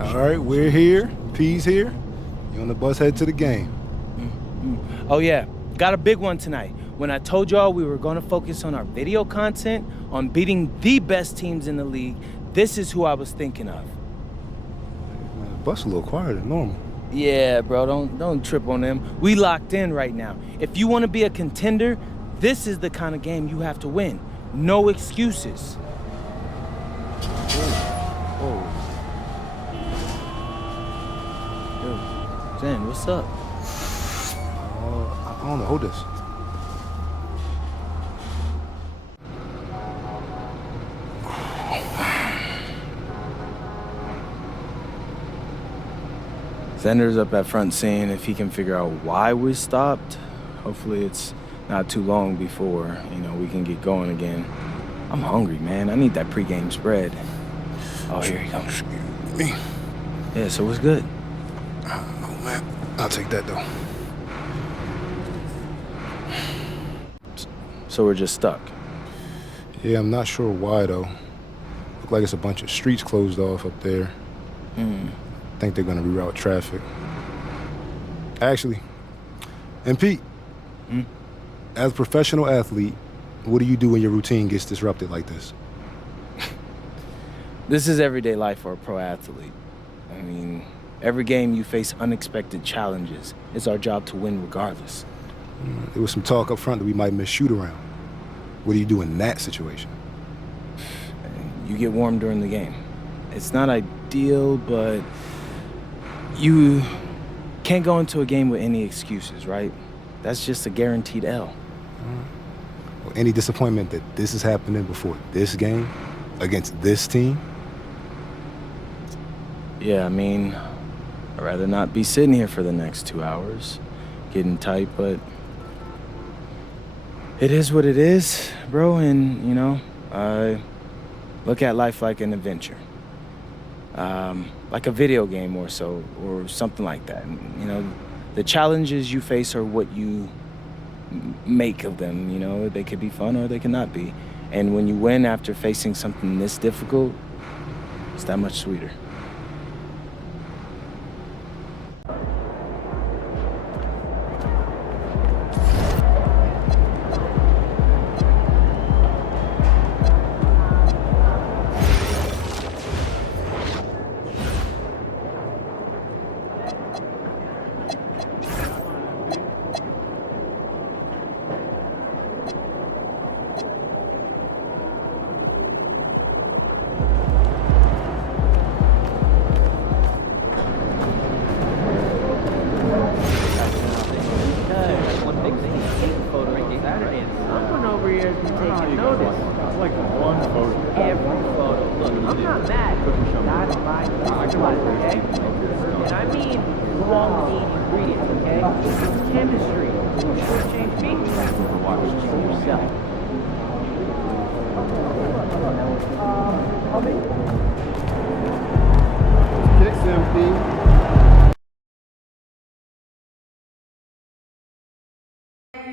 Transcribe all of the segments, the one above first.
All right, we're here. P's here. You on the bus head to the game. Oh yeah, got a big one tonight. When I told y'all we were gonna focus on our video content, on beating the best teams in the league, this is who I was thinking of. Man, the bus a little quieter than normal. Yeah, bro, don't trip on them. We locked in right now. If you wanna be a contender, this is the kind of game you have to win. No excuses. Whoa. Yo, Zen, what's up? I don't know. Hold this. Zender's up at front seeing if he can figure out why we stopped. Hopefully it's not too long before, we can get going again. I'm hungry, man. I need that pregame spread. Oh, here he comes. Excuse me. Yeah, so what's good? Oh, man. I'll take that, though. So we're just stuck. Yeah, I'm not sure why, though. Look like it's a bunch of streets closed off up there. I think they're going to reroute traffic. Actually, and Pete, as a professional athlete, what do you do when your routine gets disrupted like this? This is everyday life for a pro athlete. I mean, every game you face unexpected challenges. It's our job to win regardless. There was some talk up front that we might miss shoot-around. What do you do in that situation? You get warm during the game. It's not ideal, but you can't go into a game with any excuses, right? That's just a guaranteed L. Well, any disappointment that this is happening before this game against this team? Yeah, I mean, I'd rather not be sitting here for the next 2 hours, getting tight, but it is what it is, bro, and, I look at life like an adventure. Like a video game or so, or something like that. And, the challenges you face are what you make of them, They could be fun or they could not be. And when you win after facing something this difficult, it's that much sweeter.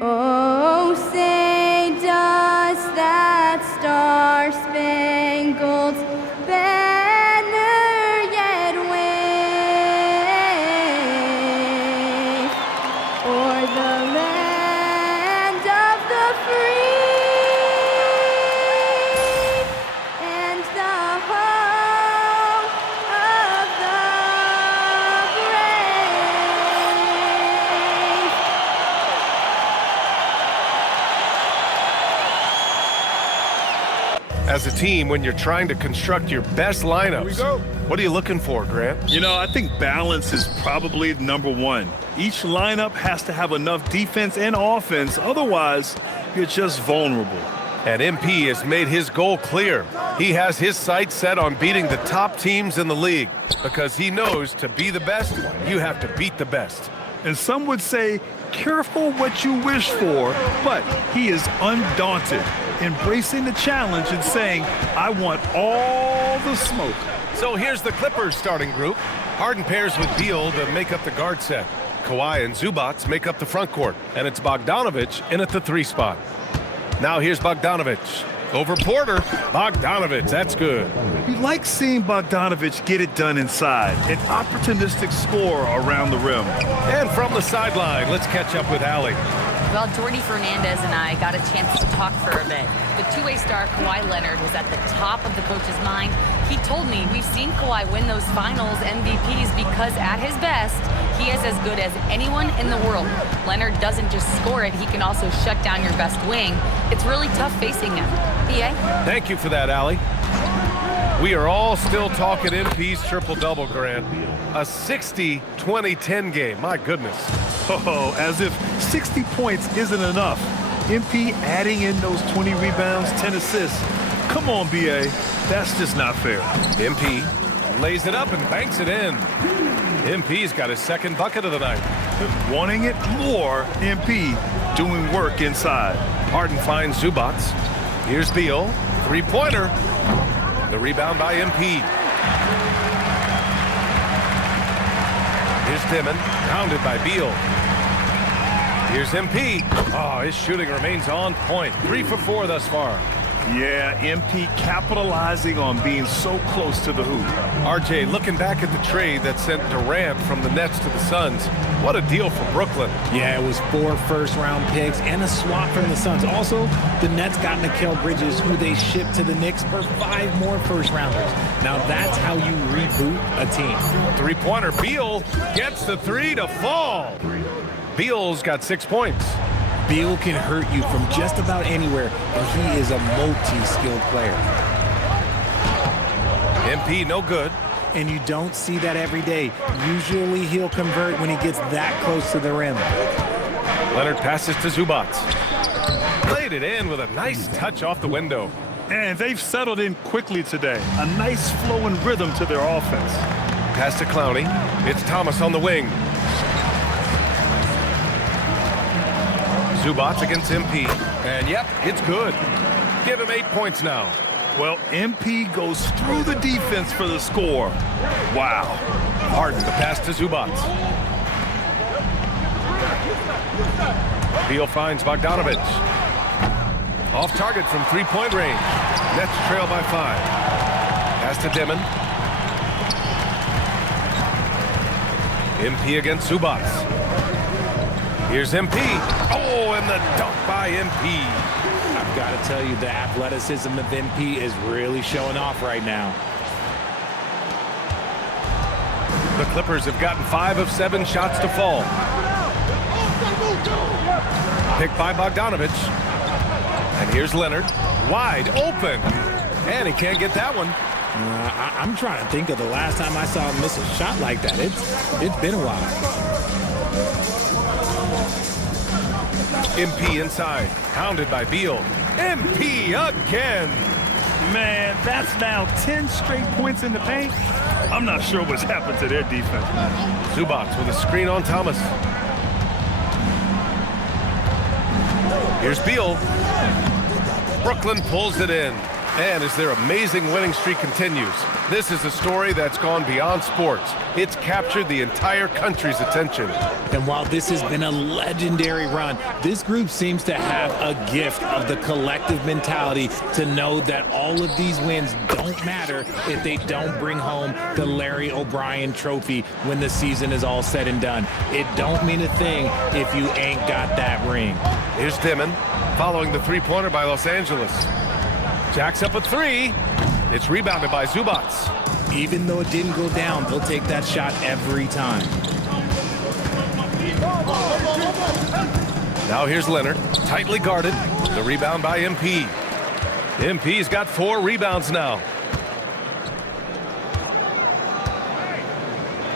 Oh, say does that star-spangled banner yet wave o'er the land of the free and the home of the brave? As a team, when you're trying to construct your best lineups, what are you looking for, Grant? I think balance is probably number one. Each lineup has to have enough defense and offense, otherwise you're just vulnerable. And MP has made his goal clear. He has his sights set on beating the top teams in the league because he knows to be the best, you have to beat the best. And some would say, careful what you wish for, but he is undaunted, embracing the challenge and saying, I want all the smoke. So here's the Clippers starting group. Harden pairs with Beal to make up the guard set. Kawhi and Zubats make up the front court, and it's Bogdanović in at the 3 spot. Now here's Bogdanović. Over Porter. Bogdanovich, that's good. You like seeing Bogdanovich get it done inside. An opportunistic scorer around the rim. And from the sideline, let's catch up with Allie. Well, Jordy Fernandez and I got a chance to talk for a bit. The two-way star Kawhi Leonard was at the top of the coach's mind. He told me we've seen Kawhi win those finals MVPs because at his best, he is as good as anyone in the world. Leonard doesn't just score it, he can also shut down your best wing. It's really tough facing him. BA? Thank you for that, Allie. We are all still talking MP's triple-double, Grant. A 60-20-10 game, my goodness. Oh, as if 60 points isn't enough. MP adding in those 20 rebounds, 10 assists. Come on, BA. That's just not fair. MP lays it up and banks it in. MP's got his second bucket of the night. Wanting it more, MP doing work inside. Harden finds Zubac. Here's Beal. Three-pointer. The rebound by MP. Here's Dimon. Pounded by Beal. Here's MP. Oh, his shooting remains on point. 3 for 4 thus far. Yeah, MP capitalizing on being so close to the hoop. RJ, looking back at the trade that sent Durant from the Nets to the Suns, what a deal for Brooklyn. Yeah, it was 4 first-round picks and a swap from the Suns. Also, the Nets got Mikal Bridges, who they shipped to the Knicks for 5 more first-rounders. Now that's how you reboot a team. Three-pointer. Beal gets the 3 to fall. Beal's got 6 points. Beal can hurt you from just about anywhere, and he is a multi-skilled player. MP no good. And you don't see that every day. Usually he'll convert when he gets that close to the rim. Leonard passes to Zubac. Played it in with a nice touch off the window. And they've settled in quickly today. A nice flow and rhythm to their offense. Pass to Clowney. It's Thomas on the wing. Zubac against MP. And yep, it's good. Give him 8 points now. Well, MP goes through the defense for the score. Wow. Harden, the pass to Zubac. Beal finds Bogdanovich. Off target from three-point range. Nets trail by 5. Pass to Dimon. MP against Zubac. Here's MP. Oh, and the dunk by MP. I've got to tell you, the athleticism of MP is really showing off right now. The Clippers have gotten 5 of 7 shots to fall. Picked by Bogdanovich. And here's Leonard. Wide open. And he can't get that one. I'm trying to think of the last time I saw him miss a shot like that. It's been a while. MP inside, pounded by Beal. MP again. Man, that's now 10 straight points in the paint. I'm not sure what's happened to their defense. Zubac with a screen on Thomas. Here's Beal. Brooklyn pulls it in. And as their amazing winning streak continues, this is a story that's gone beyond sports. It's captured the entire country's attention. And while this has been a legendary run, this group seems to have a gift of the collective mentality to know that all of these wins don't matter if they don't bring home the Larry O'Brien trophy when the season is all said and done. It don't mean a thing if you ain't got that ring. Here's Dimon, following the three-pointer by Los Angeles. Jacks up a 3. It's rebounded by Zubac. Even though it didn't go down, they'll take that shot every time. Now here's Leonard, tightly guarded. The rebound by MP. MP's got 4 rebounds now.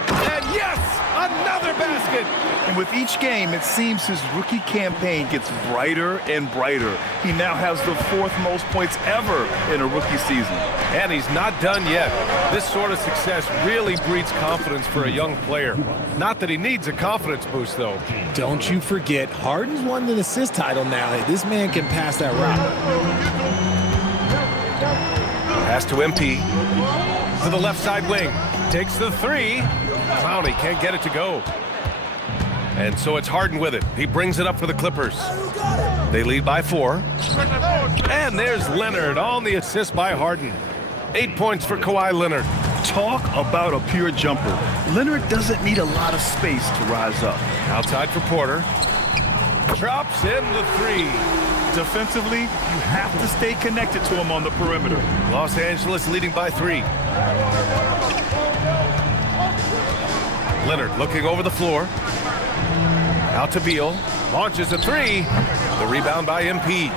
And yes, another basket. And with each game, it seems his rookie campaign gets brighter and brighter. He now has the 4th most points ever in a rookie season. And he's not done yet. This sort of success really breeds confidence for a young player. Not that he needs a confidence boost, though. Don't you forget, Harden's won the assist title now. This man can pass that route. Pass to MP. To the left side wing. Takes the 3. Clowney can't get it to go. And so it's Harden with it. He brings it up for the Clippers. They lead by 4. And there's Leonard on the assist by Harden. 8 points for Kawhi Leonard. Talk about a pure jumper. Leonard doesn't need a lot of space to rise up. Outside for Porter. Drops in the 3. Defensively, you have to stay connected to him on the perimeter. Los Angeles leading by 3. Leonard looking over the floor. Out to Beal. Launches a 3. The rebound by MP.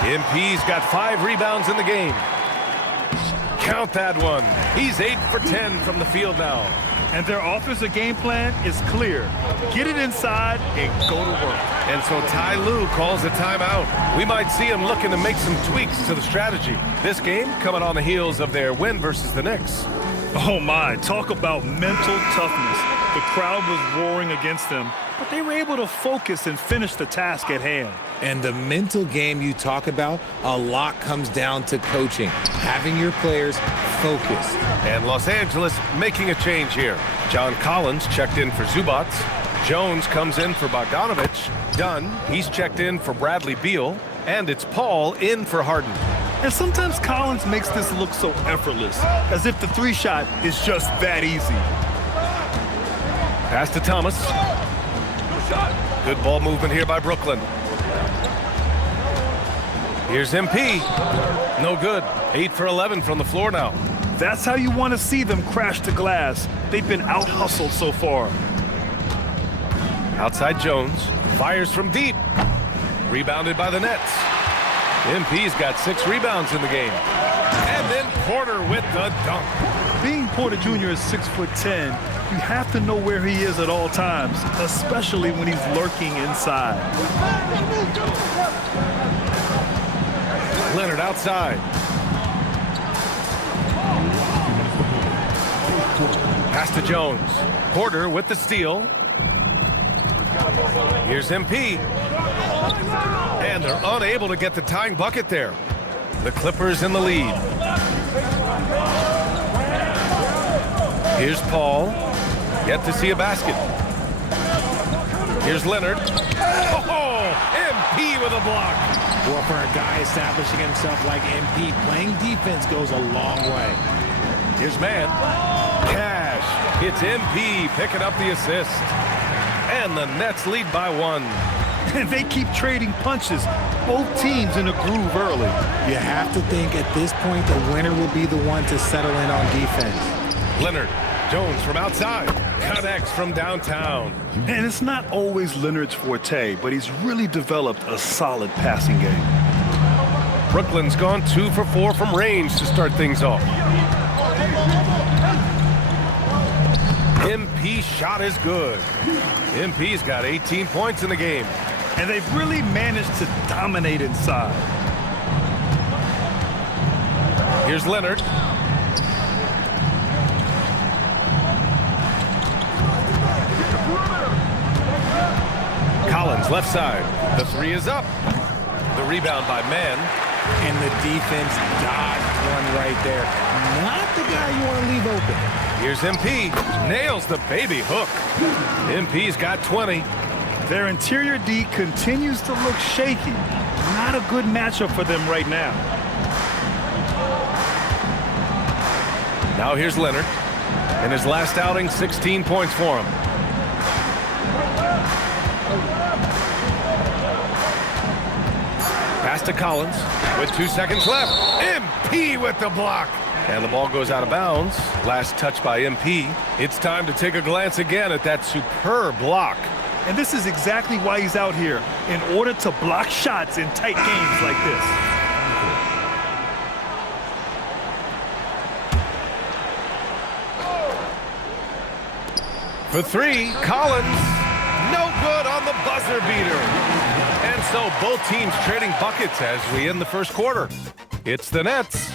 MP's got 5 rebounds in the game. Count that one. He's 8 for 10 from the field now. And their offensive game plan is clear. Get it inside and go to work. And so Ty Lue calls a timeout. We might see him looking to make some tweaks to the strategy. This game coming on the heels of their win versus the Knicks. Oh my, talk about mental toughness. The crowd was roaring against them, but they were able to focus and finish the task at hand. And the mental game you talk about, a lot comes down to coaching, having your players focused. And Los Angeles making a change here. John Collins checked in for Zubats. Jones comes in for Bogdanovich. Dunn, he's checked in for Bradley Beal. And it's Paul in for Harden. And sometimes Collins makes this look so effortless, as if the 3-shot is just that easy. Pass to Thomas. Good ball movement here by Brooklyn. Here's MP. No good. 8 for 11 from the floor now. That's how you want to see them crash the glass. They've been out-hustled so far. Outside Jones. Fires from deep. Rebounded by the Nets. MP's got 6 rebounds in the game. And then Porter with the dunk. Being Porter Jr. is 6'10", you have to know where he is at all times, especially when he's lurking inside. Leonard outside. Pass to Jones. Porter with the steal. Here's MP. And they're unable to get the tying bucket there. The Clippers in the lead. Here's Paul. Yet to see a basket. Here's Leonard. Oh, MP with a block. Well, for a guy establishing himself like MP, playing defense goes a long way. Here's man. Cash. It's MP picking up the assist. And the Nets lead by 1. And they keep trading punches. Both teams in a groove early. You have to think at this point the winner will be the one to settle in on defense. Leonard. Jones from outside. Connects from downtown. And it's not always Leonard's forte, but he's really developed a solid passing game. Brooklyn's gone 2 for 4 from range to start things off. MP shot is good. MP's got 18 points in the game. And they've really managed to dominate inside. Here's Leonard. Collins left side. The 3 is up. The rebound by Mann. And the defense dodged one right there. Not the guy you want to leave open. Here's MP. Nails the baby hook. MP's got 20. Their interior D continues to look shaky. Not a good matchup for them right now. Now here's Leonard. In his last outing, 16 points for him. Pass to Collins with 2 seconds left. MP with the block. And the ball goes out of bounds. Last touch by MP. It's time to take a glance again at that superb block. And this is exactly why he's out here, in order to block shots in tight games like this. For 3, Collins. No good on the buzzer beater. And so both teams trading buckets as we end the first quarter. It's the Nets.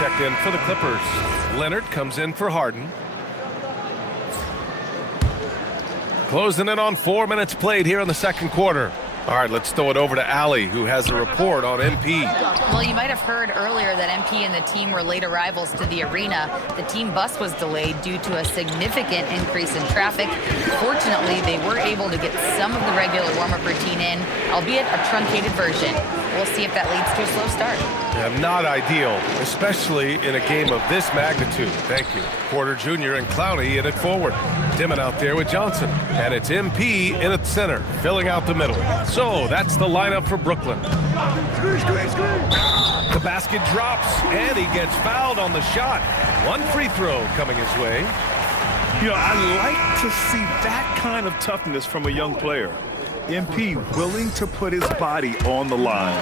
Checked in for the Clippers. Leonard comes in for Harden. Closing in on 4 minutes played here in the second quarter. All right, let's throw it over to Allie, who has a report on MP. Well, you might have heard earlier that MP and the team were late arrivals to the arena. The team bus was delayed due to a significant increase in traffic. Fortunately, they were able to get some of the regular warm-up routine in, albeit a truncated version. We'll see if that leads to a slow start. Yeah, not ideal, especially in a game of this magnitude. Thank you. Porter Jr. and Clowney in it forward. Dimon out there with Johnson. And it's MP in at center, filling out the middle. So that's the lineup for Brooklyn. The basket drops, and he gets fouled on the shot. One free throw coming his way. You know, I like to see that kind of toughness from a young player. MP willing to put his body on the line.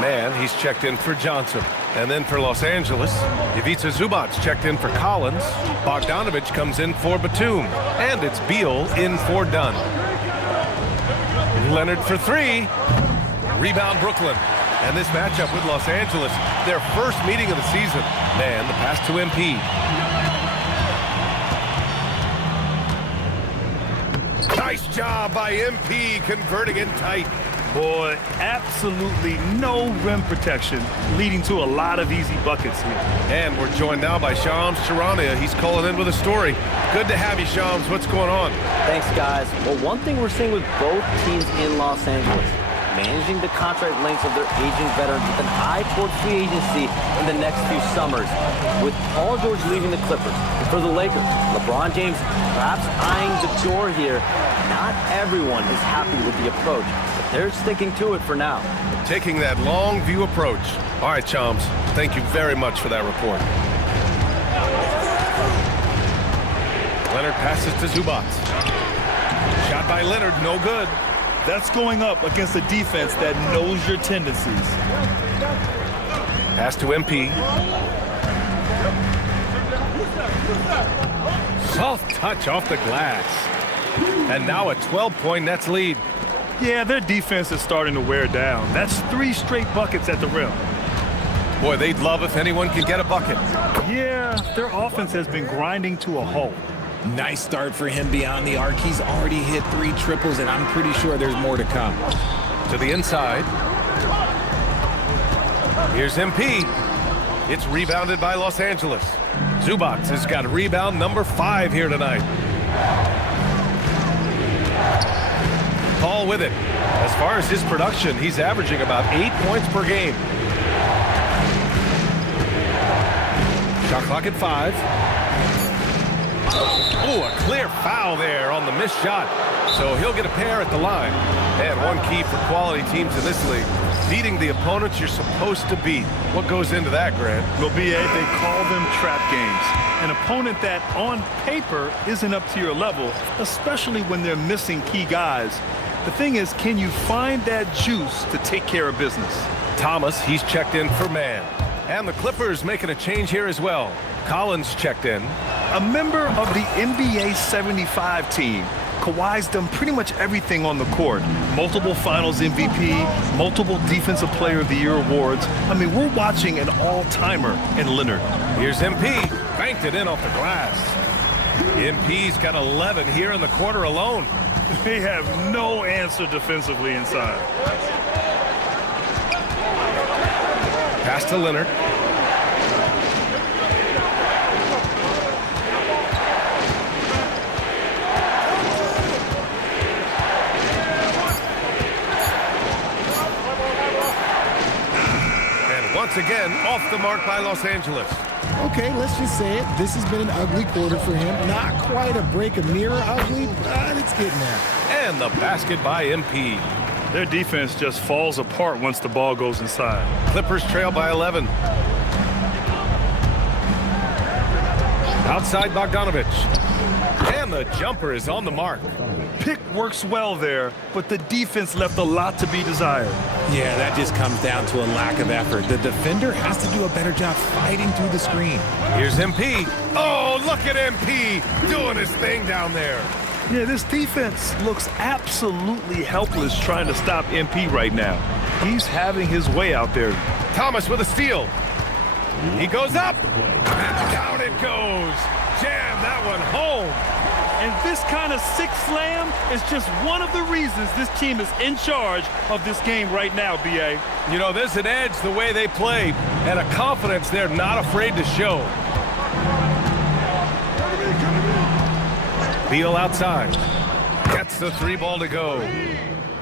Man, he's checked in for Johnson. And then for Los Angeles, Ivica Zubac's checked in for Collins. Bogdanovich comes in for Batum. And it's Beal in for Dunn. Leonard for three. Rebound Brooklyn. And this matchup with Los Angeles, their first meeting of the season. Man, the pass to MP. Nice job by MP converting it tight. Boy, absolutely no rim protection, leading to a lot of easy buckets here. And we're joined now by Shams Charania. He's calling in with a story. Good to have you, Shams. What's going on? Thanks, guys. Well, one thing we're seeing with both teams in Los Angeles, managing the contract lengths of their aging veterans with an eye toward free agency in the next few summers. With Paul George leaving the Clippers, and for the Lakers, LeBron James perhaps eyeing the door here. Not everyone is happy with the approach, but they're sticking to it for now. Taking that long view approach. All right, Chums, thank you very much for that report. Leonard passes to Zubac. Shot by Leonard, no good. That's going up against a defense that knows your tendencies. Pass to MP. Soft touch off the glass. And now a 12-point Nets lead. Yeah, their defense is starting to wear down. That's 3 straight buckets at the rim. Boy, they'd love if anyone could get a bucket. Yeah, their offense has been grinding to a halt. Nice start for him beyond the arc. He's already hit 3 triples, and I'm pretty sure there's more to come. To the inside. Here's MP. It's rebounded by Los Angeles. Zubac has got rebound number 5 here tonight. Paul with it. As far as his production, he's averaging about 8 points per game. Shot clock at 5. Oh, a clear foul there on the missed shot. So he'll get a pair at the line. And one key for quality teams in this league, beating the opponents you're supposed to beat. What goes into that, Grant? Well, BA, they call them trap games. An opponent that, on paper, isn't up to your level, especially when they're missing key guys. The thing is, can you find that juice to take care of business? Thomas, he's checked in for man. And the Clippers making a change here as well. Collins checked in. A member of the NBA 75 team. Kawhi's done pretty much everything on the court. Multiple Finals MVP, multiple Defensive Player of the Year awards. I mean, we're watching an all-timer in Leonard. Here's MP. Banked it in off the glass. MP's got 11 here in the quarter alone. They have no answer defensively inside. Pass to Leonard. And once again, off the mark by Los Angeles. Okay, let's just say it. This has been an ugly quarter for him. Not quite a break of mirror ugly, but it's getting there. And the basket by MP. Their defense just falls apart once the ball goes inside. Clippers trail by 11. Outside Bogdanovich. And the jumper is on the mark. Pick works well there, but the defense left a lot to be desired. Yeah, that just comes down to a lack of effort. The defender has to do a better job fighting through the screen. Here's MP. Oh, look at MP doing his thing down there. Yeah, this defense looks absolutely helpless trying to stop MP right now. He's having his way out there. Thomas with a steal. He goes up. And down it goes. Jam that one home. And this kind of sixth slam is just one of the reasons this team is in charge of this game right now, B.A. You know, there's an edge the way they play and a confidence they're not afraid to show. Beal outside. Gets the 3 ball to go.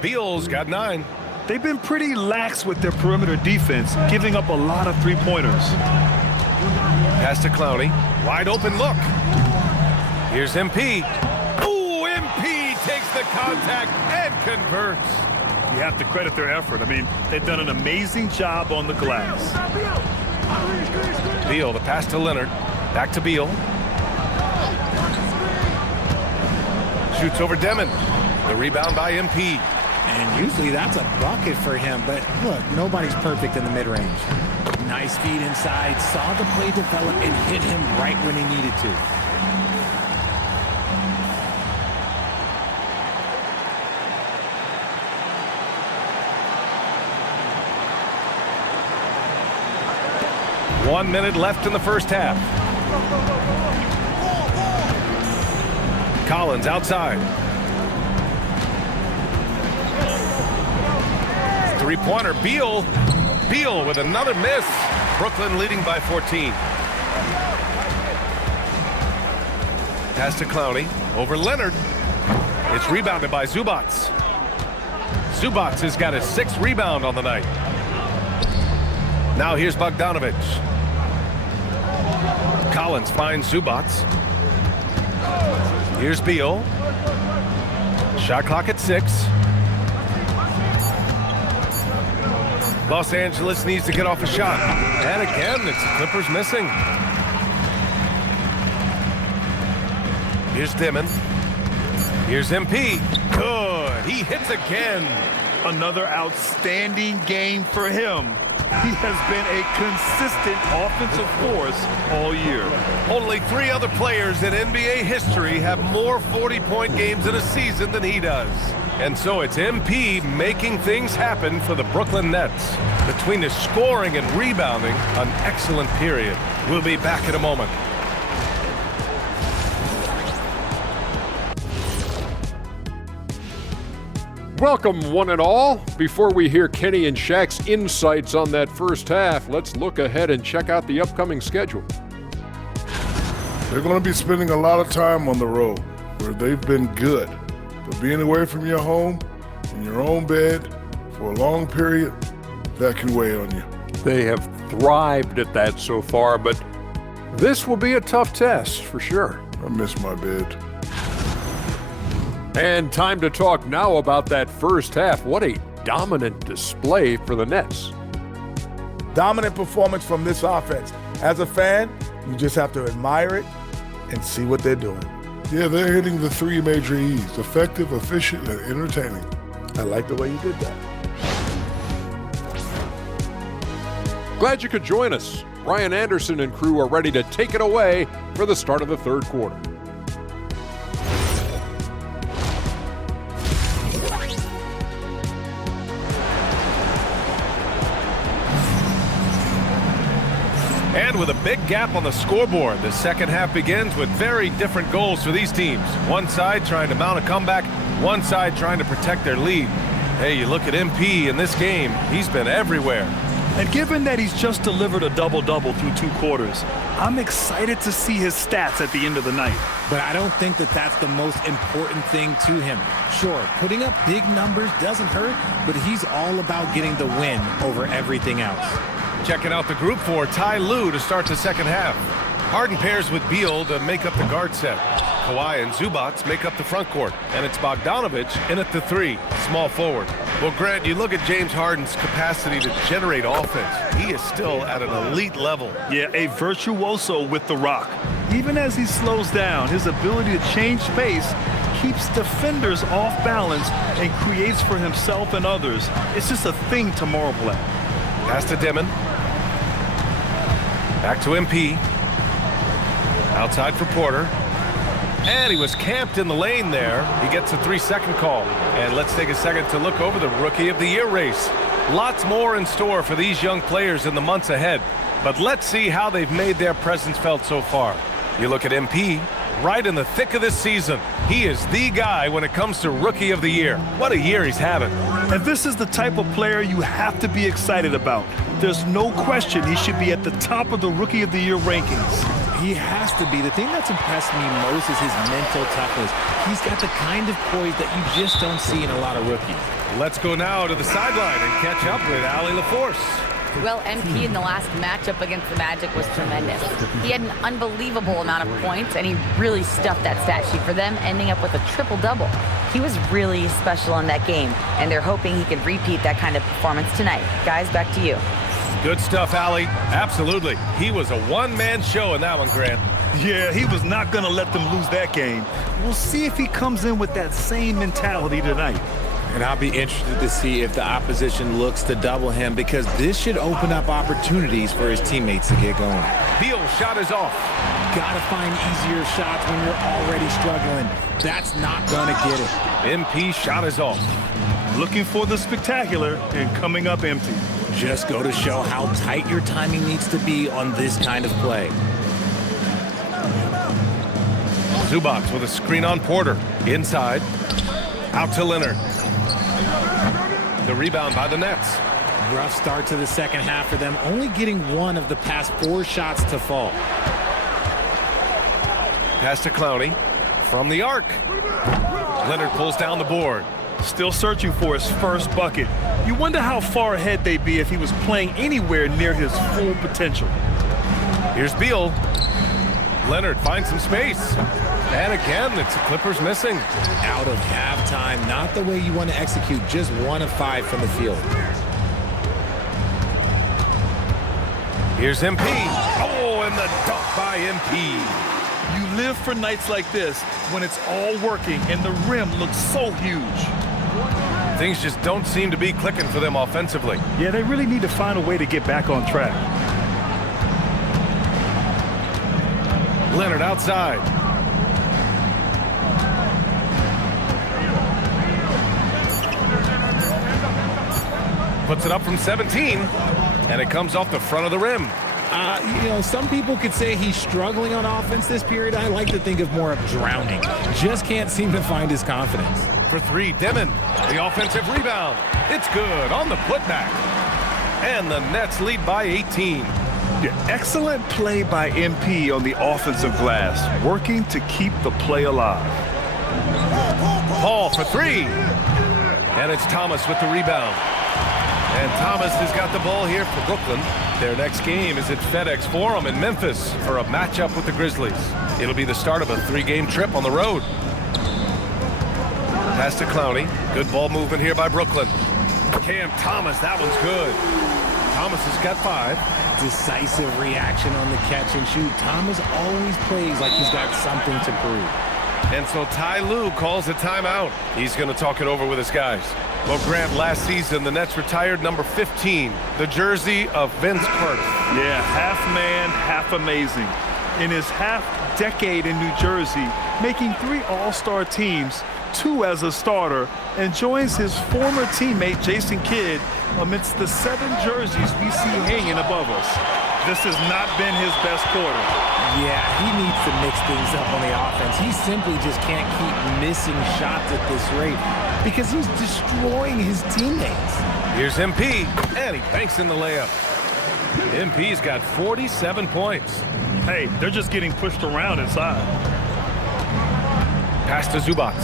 Beal's got 9. They've been pretty lax with their perimeter defense, giving up a lot of three-pointers. Pass to Clowney. Wide open look. Here's MP. Ooh, MP takes the contact and converts. You have to credit their effort. I mean, they've done an amazing job on the glass. Beal, the pass to Leonard. Back to Beal. Shoots over Demon. The rebound by MP. And usually that's a bucket for him, but look, nobody's perfect in the mid-range. Nice feed inside, saw the play develop and hit him right when he needed to. One minute left in the first half. Collins outside. Three-pointer, Beal. Beal with another miss. Brooklyn leading by 14. Pass to Clowney. Over Leonard. It's rebounded by Zubats. Zubats has got his 6th rebound on the night. Now here's Bogdanovic. Collins finds Zubats. Here's Beal. Shot clock at 6. Los Angeles needs to get off a shot. And again, it's the Clippers missing. Here's Dimon. Here's MP. Good. He hits again. Another outstanding game for him. He has been a consistent offensive force all year. Only 3 other players in NBA history have more 40-point games in a season than he does. And so it's MP making things happen for the Brooklyn Nets. Between his scoring and rebounding, an excellent period. We'll be back in a moment. Welcome, one and all. Before we hear Kenny and Shaq's insights on that first half, let's look ahead and check out the upcoming schedule. They're going to be spending a lot of time on the road, where they've been good. But being away from your home, in your own bed, for a long period, that can weigh on you. They have thrived at that so far, but this will be a tough test for sure. I miss my bed. And time to talk now about that first half. What a dominant display for the Nets. Dominant performance from this offense. As a fan, you just have to admire it and see what they're doing. Yeah, they're hitting the 3 major E's: effective, efficient, and entertaining. I like the way you did that. Glad you could join us. Ryan Anderson and crew are ready to take it away for the start of the third quarter. And with a big gap on the scoreboard, the second half begins with very different goals for these teams. One side trying to mount a comeback, one side trying to protect their lead. Hey, you look at MP in this game, he's been everywhere. And given that he's just delivered a double-double through 2 quarters, I'm excited to see his stats at the end of the night. But I don't think that that's the most important thing to him. Sure, putting up big numbers doesn't hurt, but he's all about getting the win over everything else. Checking out the group for Ty Lue to start the second half. Harden pairs with Beal to make up the guard set. Kawhi and Zubats make up the front court. And it's Bogdanovic in at the 3, small forward. Well, Grant, you look at James Harden's capacity to generate offense. He is still at an elite level. Yeah, a virtuoso with the rock. Even as he slows down, his ability to change pace keeps defenders off balance and creates for himself and others. It's just a thing to marvel at. Pass to Demon. Back to MP. Outside for Porter. And he was camped in the lane there. He gets a 3-second call. And let's take a second to look over the Rookie of the Year race. Lots more in store for these young players in the months ahead. But let's see how they've made their presence felt so far. You look at MP. right in the thick of this season. He is the guy when it comes to Rookie of the Year. What a year he's having. And this is the type of player you have to be excited about. There's no question he should be at the top of the Rookie of the Year rankings. He has to be. The thing that's impressed me most is his mental toughness. He's got the kind of poise that you just don't see in a lot of rookies. Let's go now to the sideline and catch up with Allie LaForce. Well, MP in the last matchup against the Magic was tremendous. He had an unbelievable amount of points, and he really stuffed that stat sheet for them, ending up with a triple-double. He was really special in that game, and they're hoping he can repeat that kind of performance tonight. Guys, back to you. Good stuff, Allie. Absolutely. He was a one-man show in that one, Grant. Yeah, he was not going to let them lose that game. We'll see if he comes in with that same mentality tonight. And I'll be interested to see if the opposition looks to double him, because this should open up opportunities for his teammates to get going. Beal's shot is off. Gotta find easier shots when you're already struggling. That's not gonna get it. MP shot is off. Looking for the spectacular and coming up empty. Just go to show how tight your timing needs to be on this kind of play. Zubac with a screen on Porter. Inside. Out to Leonard. The rebound by the Nets. Rough start to the second half for them, only getting one of the past 4 shots to fall. Pass to Clowney. From the arc. Leonard pulls down the board. Still searching for his first bucket. You wonder how far ahead they'd be if he was playing anywhere near his full potential. Here's Beal. Leonard finds some space. And again, it's the Clippers missing. Out of halftime, not the way you want to execute, just 1 of 5 from the field. Here's MP. Oh, and the dunk by MP. You live for nights like this when it's all working and the rim looks so huge. Things just don't seem to be clicking for them offensively. Yeah, they really need to find a way to get back on track. Leonard outside. Puts it up from 17, and it comes off the front of the rim. You know, some people could say he's struggling on offense this period. I like to think of more of drowning. Just can't seem to find his confidence. For 3, Demon, the offensive rebound. It's good on the putback. And the Nets lead by 18. Yeah, excellent play by MP on the offensive glass, working to keep the play alive. Paul for 3. And it's Thomas with the rebound. And Thomas has got the ball here for Brooklyn. Their next game is at FedEx Forum in Memphis for a matchup with the Grizzlies. It'll be the start of a 3-game trip on the road. Pass to Clowney. Good ball movement here by Brooklyn. Cam Thomas, that one's good. Thomas has got 5. Decisive reaction on the catch and shoot. Thomas always plays like he's got something to prove. And so Ty Lue calls a timeout. He's going to talk it over with his guys. Well, Grant, last season, the Nets retired number 15, the jersey of Vince Carter. Yeah, half man, half amazing. In his half-decade in New Jersey, making 3 All-Star teams, 2 as a starter, and joins his former teammate Jason Kidd amidst the 7 jerseys we see hanging above us. This has not been his best quarter. Yeah, he needs to mix things up on the offense. He simply just can't keep missing shots at this rate because he's destroying his teammates. Here's MP, and he banks in the layup. MP's got 47 points. Hey, they're just getting pushed around inside. Pass to Zubac.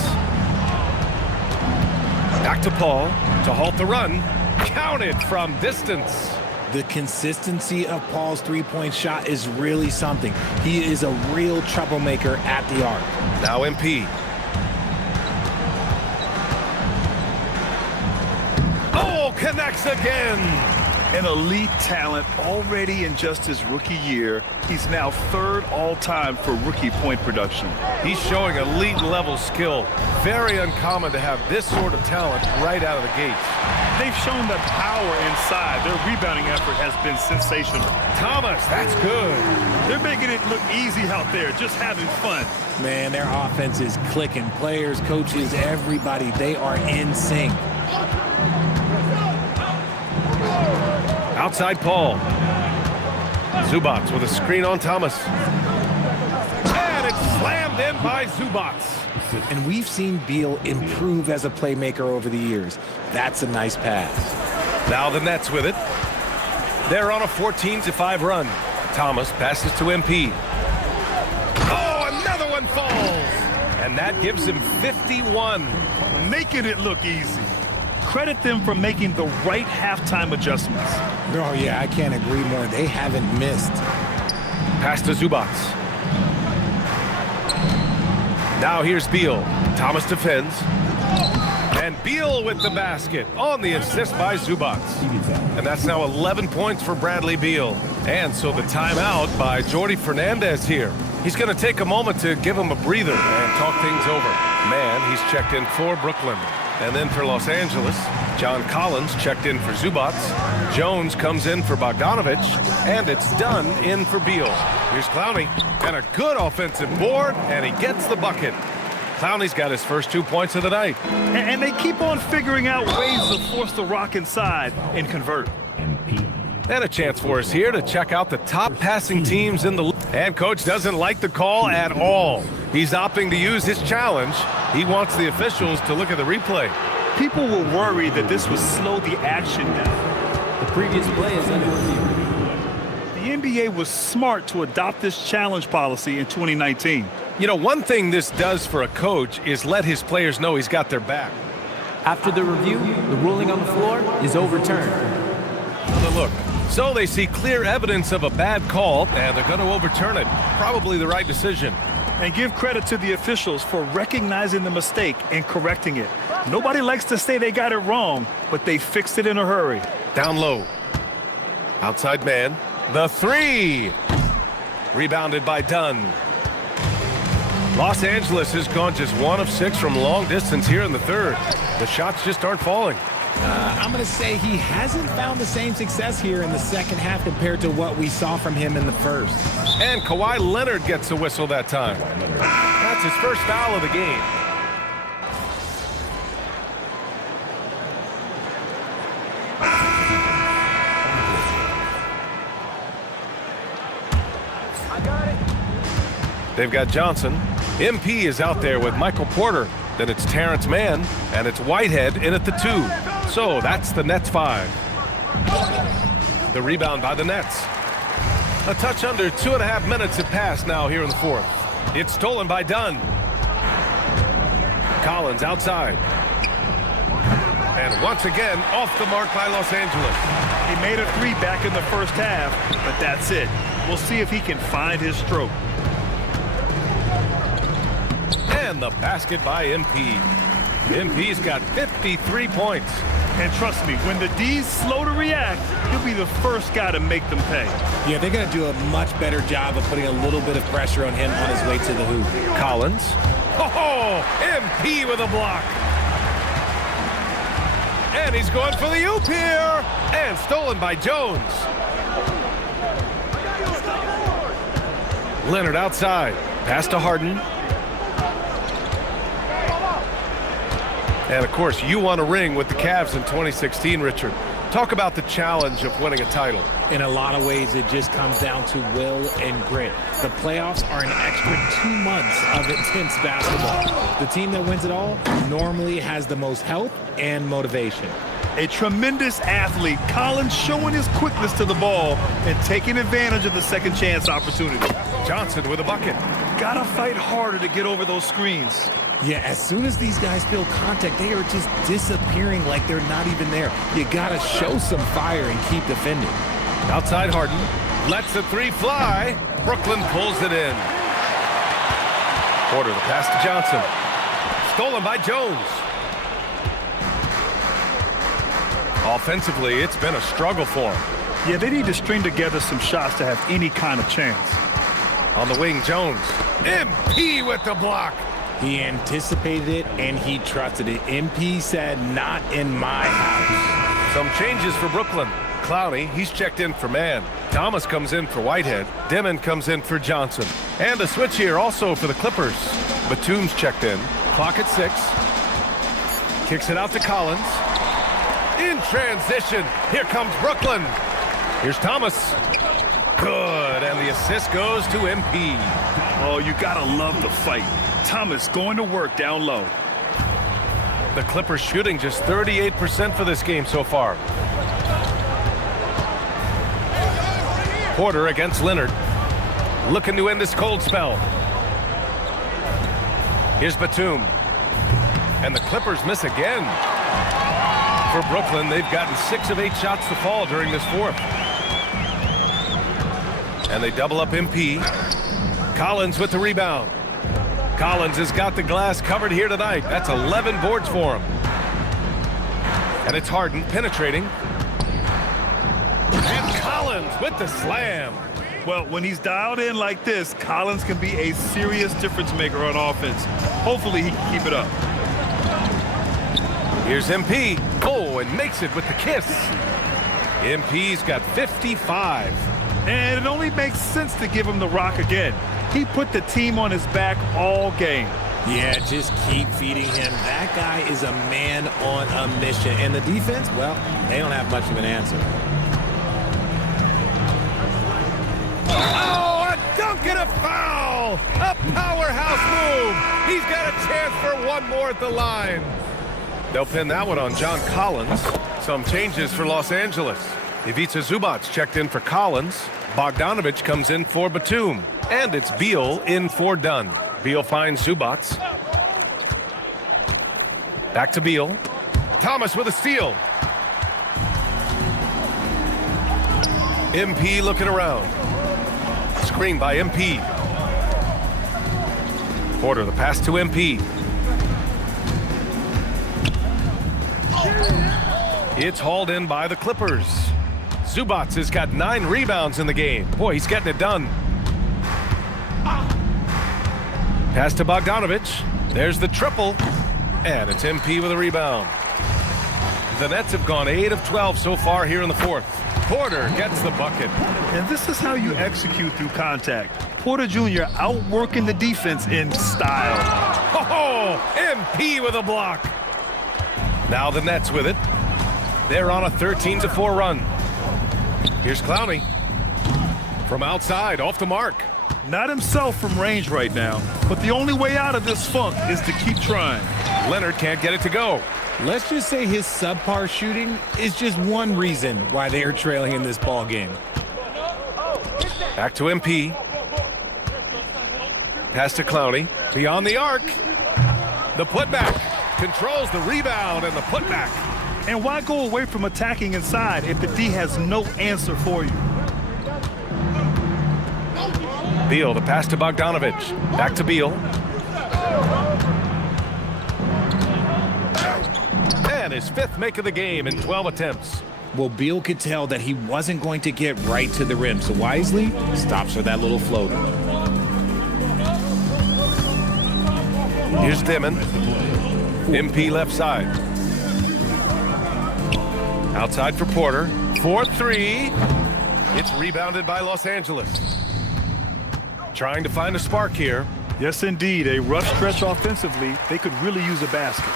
Back to Paul to halt the run. Counted from distance. The consistency of Paul's three-point shot is really something. He is a real troublemaker at the arc. Now MP. Oh, connects again. An elite talent already in just his rookie year. He's now 3rd all-time for rookie point production. He's showing elite level skill. Very uncommon to have this sort of talent right out of the gates. They've shown the power inside. Their rebounding effort has been sensational. Thomas, that's good. They're making it look easy out there, just having fun. Man, their offense is clicking. Players, coaches, everybody, they are in sync. Outside Paul. Zubac with a screen on Thomas. And it's slammed by Zubats. And we've seen Beal improve as a playmaker over the years. That's a nice pass. Now the Nets with it. They're on a 14-5 run. Thomas passes to MP. Oh, another one falls. And that gives him 51. Making it look easy. Credit them for making the right halftime adjustments. Oh, yeah, I can't agree more. They haven't missed. Pass to Zubats. Now here's Beal. Thomas defends. And Beal with the basket on the assist by Zubats. And that's now 11 points for Bradley Beal. And so the timeout by Jordi Fernandez here. He's going to take a moment to give him a breather and talk things over. Man, he's checked in for Brooklyn. And then for Los Angeles, John Collins checked in for Zubats. Jones comes in for Bogdanovich. And it's done in for Beal. Here's Clowney. And a good offensive board, and he gets the bucket. Clowney's got his first 2 points of the night. And they keep on figuring out ways to force the rock inside and convert. And a chance for us here to check out the top passing teams in the league. And coach doesn't like the call at all. He's opting to use his challenge. He wants the officials to look at the replay. People were worried that this would slow the action down. The previous play is under review. The NBA was smart to adopt this challenge policy in 2019. You know, one thing this does for a coach is let his players know he's got their back. After the review, the ruling on the floor is overturned. Another look. So they see clear evidence of a bad call, and they're going to overturn it. Probably the right decision. And give credit to the officials for recognizing the mistake and correcting it. Nobody likes to say they got it wrong, but they fixed it in a hurry. Down low. Outside man. The three. Rebounded by Dunn. Los Angeles has gone just 1 of 6 from long distance here in the third. The shots just aren't falling. I'm going to say he hasn't found the same success here in the second half compared to what we saw from him in the first. And Kawhi Leonard gets the whistle that time. That's his first foul of the game. They've got Johnson. MP is out there with Michael Porter. Then it's Terrence Mann, and it's Whitehead in at the 2. So that's the Nets 5. The rebound by the Nets. A touch under 2.5 minutes have passed now here in the fourth. It's stolen by Dunn. Collins outside. And once again, off the mark by Los Angeles. He made a 3 back in the first half, but that's it. We'll see if he can find his stroke. And the basket by MP. MP's got 53 points. And trust me, when the D's slow to react, he'll be the first guy to make them pay. Yeah, they're going to do a much better job of putting a little bit of pressure on him on his way to the hoop. Collins. Oh, MP with a block. And he's going for the oop here. And stolen by Jones. Leonard outside. Pass to Harden. And, of course, you won a ring with the Cavs in 2016, Richard. Talk about the challenge of winning a title. In a lot of ways, it just comes down to will and grit. The playoffs are an extra 2 months of intense basketball. The team that wins it all normally has the most health and motivation. A tremendous athlete, Collins showing his quickness to the ball and taking advantage of the second chance opportunity. Johnson with a bucket. Gotta fight harder to get over those screens. Yeah, as soon as these guys feel contact, they are just disappearing like they're not even there. You gotta show some fire and keep defending. Outside Harden. Lets the 3 fly. Brooklyn pulls it in. Porter the pass to Johnson. Stolen by Jones. Offensively, it's been a struggle for him. Yeah, they need to string together some shots to have any kind of chance. On the wing, Jones. MP with the block. He anticipated it, and he trusted it. MP said, not in my house. Some changes for Brooklyn. Clowney, he's checked in for Mann. Thomas comes in for Whitehead. Dimon comes in for Johnson. And a switch here also for the Clippers. Batum's checked in. Clock at 6. Kicks it out to Collins. In transition, here comes Brooklyn. Here's Thomas. Good, and the assist goes to MP. Oh, you gotta love the fight. Thomas going to work down low. The Clippers shooting just 38% for this game so far. Porter against Leonard. Looking to end this cold spell. Here's Batum. And the Clippers miss again. For Brooklyn, they've gotten 6 of 8 shots to fall during this fourth. And they double up MP. Collins with the rebound. Collins has got the glass covered here tonight. That's 11 boards for him. And it's Harden penetrating. And Collins with the slam. Well, when he's dialed in like this, Collins can be a serious difference maker on offense. Hopefully he can keep it up. Here's MP. Oh, and makes it with the kiss. MP's got 55. And it only makes sense to give him the rock again. He put the team on his back all game. Yeah, just keep feeding him. That guy is a man on a mission. And the defense, well, they don't have much of an answer. Oh, a dunk and a foul! A powerhouse move! He's got a chance for one more at the line. They'll pin that one on John Collins. Some changes for Los Angeles. Ivica Zubac checked in for Collins. Bogdanovich comes in for Batum. And it's Beal in for Dunn. Beal finds Zubac. Back to Beal. Thomas with a steal. MP looking around. Screen by MP. Porter, the pass to MP. It's hauled in by the Clippers. Zubac has got 9 rebounds in the game. Boy, he's getting it done. Pass to Bogdanovich. There's the triple. And it's MP with a rebound. The Nets have gone 8 of 12 so far here in the fourth. Porter gets the bucket. And this is how you execute through contact. Porter Jr. outworking the defense in style. Oh, MP with a block. Now the Nets with it. They're on a 13-4 run. Here's Clowney. From outside, off the mark. Not himself from range right now, but the only way out of this funk is to keep trying. Leonard can't get it to go. Let's just say his subpar shooting is just one reason why they are trailing in this ball game. Back to MP. Pass to Clowney. Beyond the arc. The putback. Controls the rebound and the putback. And why go away from attacking inside if the D has no answer for you? Beal, the pass to Bogdanovich. Back to Beal. And his 5th make of the game in 12 attempts. Well, Beal could tell that he wasn't going to get right to the rim, so wisely stops for that little floater. Here's Dimon. MP left side. Outside for Porter. 4-3. It's rebounded by Los Angeles. Trying to find a spark here. Yes, indeed. A rough stretch offensively. They could really use a basket.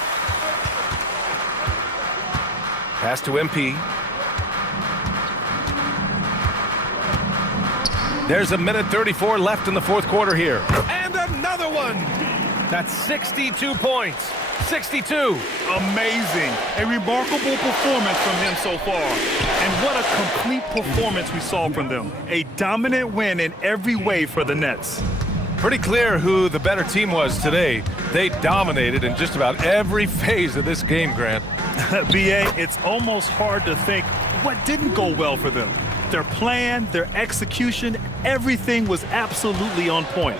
Pass to MP. There's a minute 34 left in the fourth quarter here. And another one. That's 62 points. 62. Amazing. A remarkable performance from him so far. And what a complete performance we saw from them. A dominant win in every way for the Nets. Pretty clear who the better team was today. They dominated in just about every phase of this game, Grant. BA, it's almost hard to think what didn't go well for them. Their plan, their execution, everything was absolutely on point.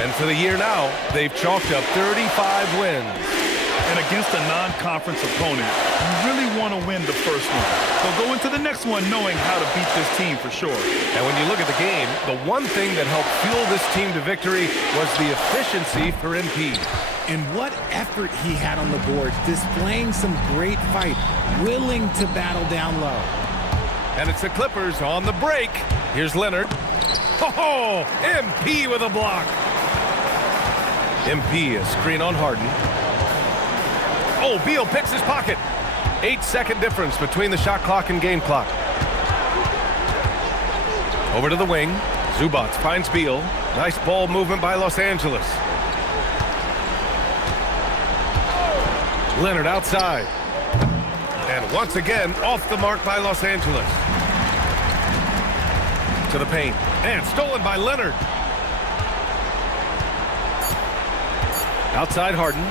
And for the year now, they've chalked up 35 wins. And against a non-conference opponent, you really want to win the first one. So go into the next one knowing how to beat this team for sure. And when you look at the game, the one thing that helped fuel this team to victory was the efficiency for MP. And what effort he had on the boards, displaying some great fight, willing to battle down low. And it's the Clippers on the break. Here's Leonard. Oh, MP with a block. MP a screen on Harden. Oh, Beal picks his pocket. 8-second difference between the shot clock and game clock. Over to the wing. Zubats finds Beal. Nice ball movement by Los Angeles. Leonard outside. And once again, off the mark by Los Angeles. To the paint. And stolen by Leonard. Outside Harden.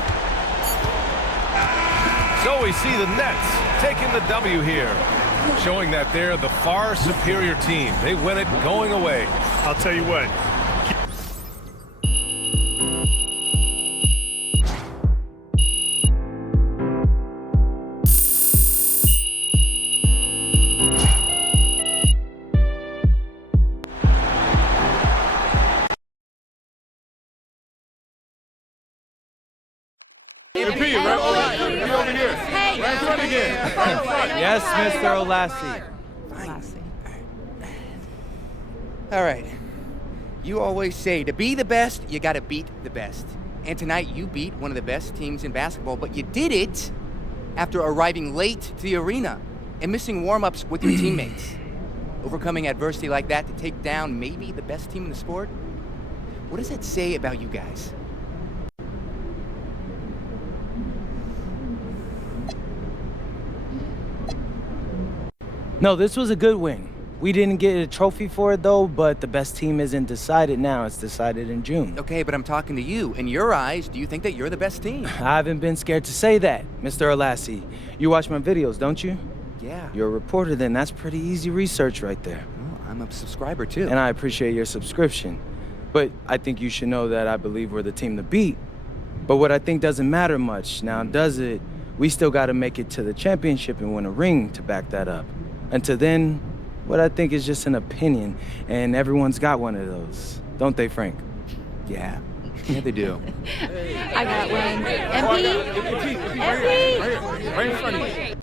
So we see the Nets taking the W here, showing that they're the far superior team. They win it going away. I'll tell you what. Yes, Mr. Olassie. All right. You always say to be the best, you got to beat the best. And tonight you beat one of the best teams in basketball, but you did it after arriving late to the arena and missing warm-ups with your teammates. Overcoming adversity like that to take down maybe the best team in the sport? What does that say about you guys? No, this was a good win. We didn't get a trophy for it, though, but the best team isn't decided now. It's decided in June. Okay, but I'm talking to you. In your eyes, do you think that you're the best team? I haven't been scared to say that, Mr. Olassie. You watch my videos, don't you? Yeah. You're a reporter, then. That's pretty easy research right there. Well, I'm a subscriber, too. And I appreciate your subscription. But I think you should know that I believe we're the team to beat. But what I think doesn't matter much. Now, does it? We still got to make it to the championship and win a ring to back that up. Until then, what I think is just an opinion, and everyone's got one of those. Don't they, Frank? Yeah. Yeah, they do. I got one. MP? Right in front of you.